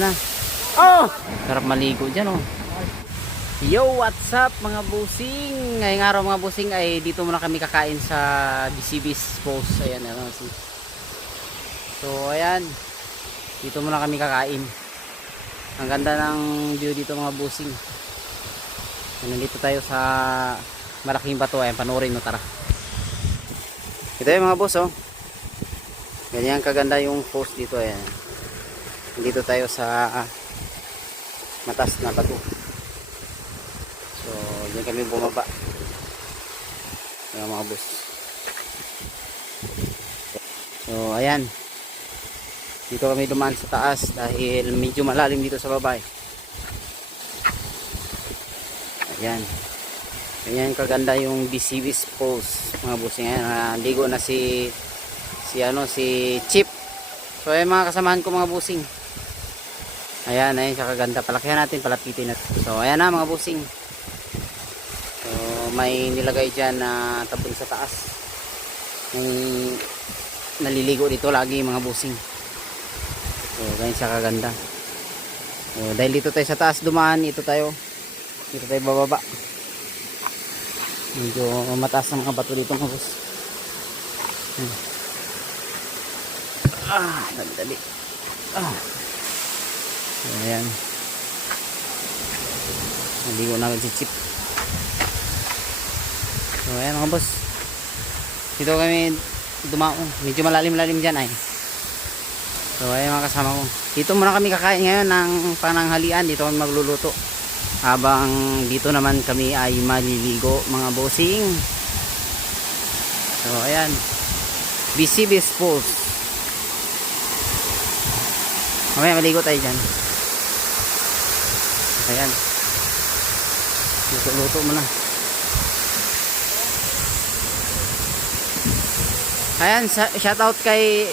Ayan na. Oh! Sarap maligo dyan oh. Yo, what's up mga busing? Ngayong araw mga busing ay dito muna kami kakain sa BCB's Post. Ayan, ano. So, ayan. Dito muna kami kakain. Ang ganda ng view dito mga busing. Nandito tayo sa malaking bato. Ayan, panoorin mo, tara. Ito yung mga boss oh. Ganyan kaganda yung post dito. Ayan. Dito tayo sa mataas na bato. So, diyan kami bumaba. Ayan mga boss. So, ayan. Dito kami dumaan sa taas dahil medyo malalim dito sa baba. Ayan. Ayan kaganda yung BCB's Post mga boss. Ayan, ligo na si Chip. So, ayan mga kasamahan ko mga busing. Ayan, ayan siya kaganda. Palakihan natin, palapitin natin. So, ayan na mga busing. So, may nilagay dyan na tabon sa taas. May naliligo dito lagi mga busing. So, ganyan siya kaganda. So, dahil dito tayo sa taas dumaan, dito tayo bababa. Medyo mataas ang mga bato dito mga bus. Dali. So, ayan. Naligo namin si Chip. So, ayan mga boss. Dito kami dumaong. Medyo malalim-lalim dyan ay. So, ayan mga kasama ko. Dito muna kami kakain ngayon ng pananghalian. Dito kami magluluto. Habang dito naman kami ay maliligo mga bossing. So, ayan. BCB's Post. Mamaya maligo tayo dyan. Ayan. Luto-luto muna. Ayan, shoutout kay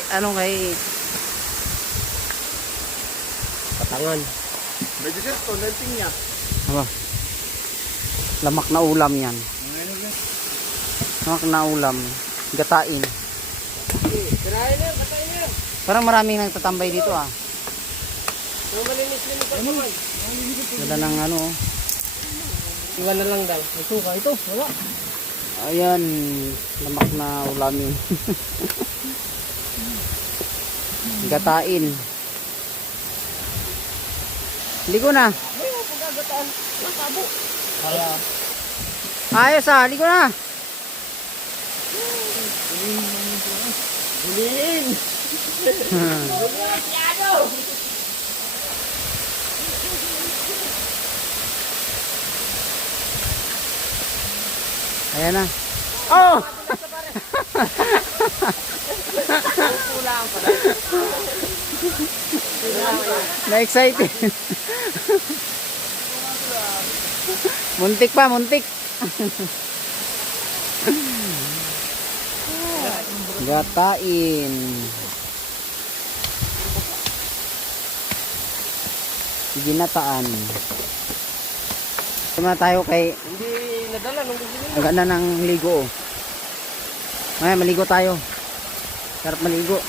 Patangan. May deserto, nanting niya. Aba. Lamak na ulam yan. Lamak na ulam. Gatain. Kirain na, katain na. Parang maraming nagtatambay dito ah. Ang malinis-linis pa naman. Ganda ng ano. Iwan na lang daw. May suka ito, wala. Ayan, lamak na ulam yun. Gatain. Ligo na. May pagkagataan. Nakabo. Kaya. Ayos ah, ligo na. Huliin. Masyado. Ayan na. Oh! Kulang pa Na-excited. Muntik pa, muntik. Gatain. Ginataan. Tama tayo kay hindi nadala nung gusto nila. ang ganda ng ligo. May maligo tayo. Sarap maligo.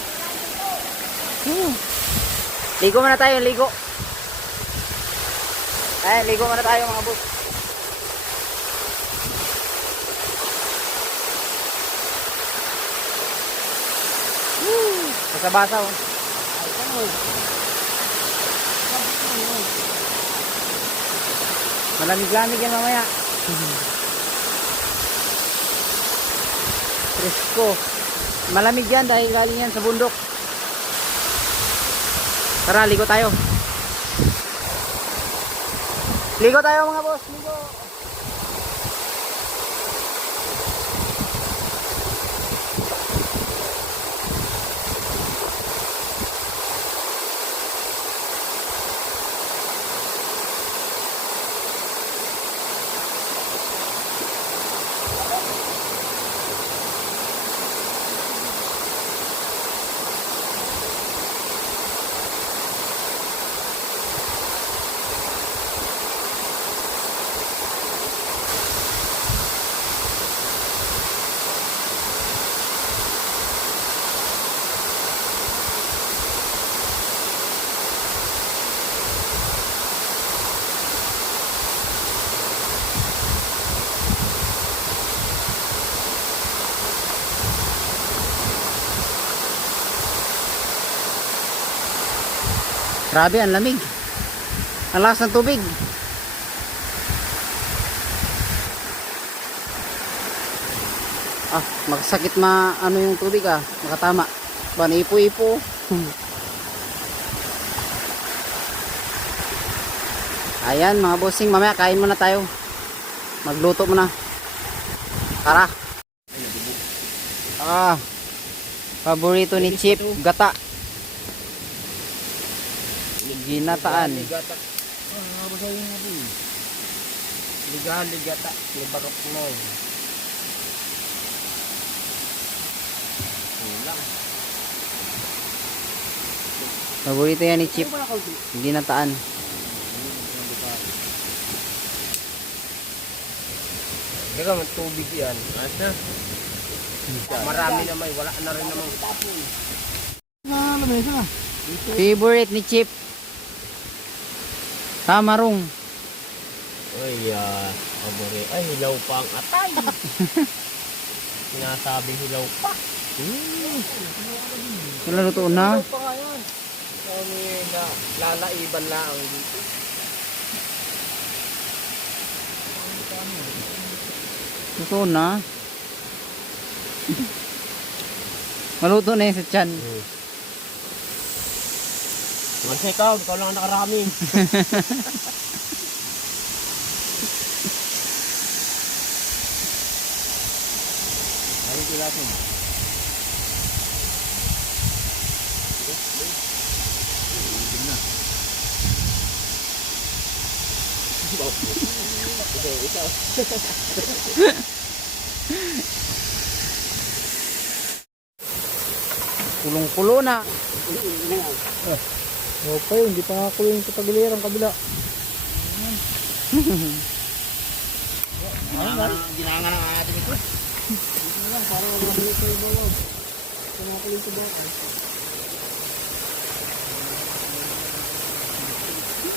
Ligo muna tayo, ligo. Ay, ligo muna tayo mga boss. Basa-basa oh. Malamig-lamig yan mamaya. Presko. Malamig yan dahil galing yan sa bundok. Tara, ligo tayo. Ligo tayo mga boss, ligo. Grabe, ang lamig. Ang lakas ng tubig. Ah, magsakit ano yung tubig ah. Makatama. Ba, ipo-ipo. Ayan mga bossing, mamaya kain muna tayo. Magluto muna. Tara. Ah, paborito ni Chip, gata. Ginataan. Ligata. Basahin mo po. Ligata. Libarok mo. Paborito yan ni Chip, ginataan. Teka, may tubig yan. Ayos na. Marami na may, wala na rin namang tapon. Favorite ni Chip, tamarong. Ay, abore. Ay, hilaw pa ang atay. Sinasabi hilaw pa. Wala luto na. Hilaw pa nga yan. Kami na lalaiban lang dito. Luto na. Maluto na yun sa tiyan. Mansay ka, ikaw lang ang nakarami. Ayun ko natin. Kulong-kulo na. Okay, hindi pa ako yung katagiliran kabila. Ginangan ng ating ito. Dito na lang, parang mabilis yung bulog. Kumakulit sa buhat.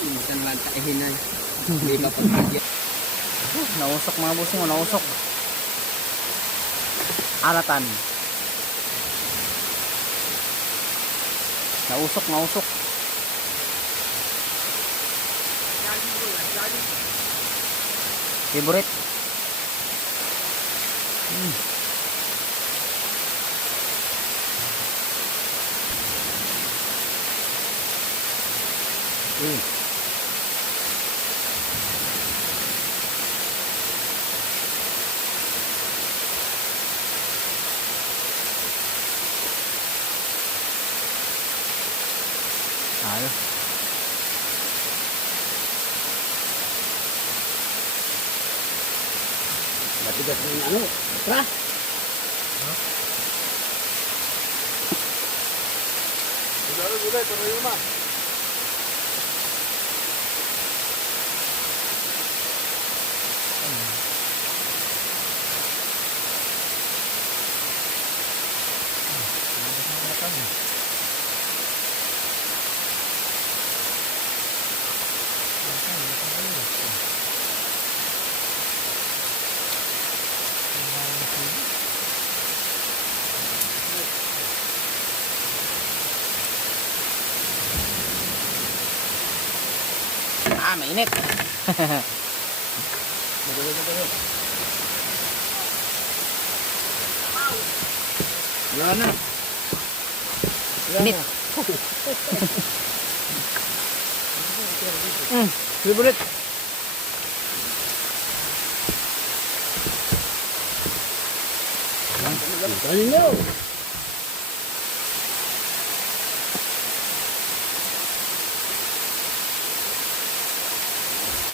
Minsan lang kaihinan. Hindi ba pag-video? Nausok mga busing, nausok. Alatan. Nausok. Favorite. Ayos. Matigas na yung ano. Tra! Gulay, pero yun na. Ah, mainit. Wala na. Init. Favorite. Galing na.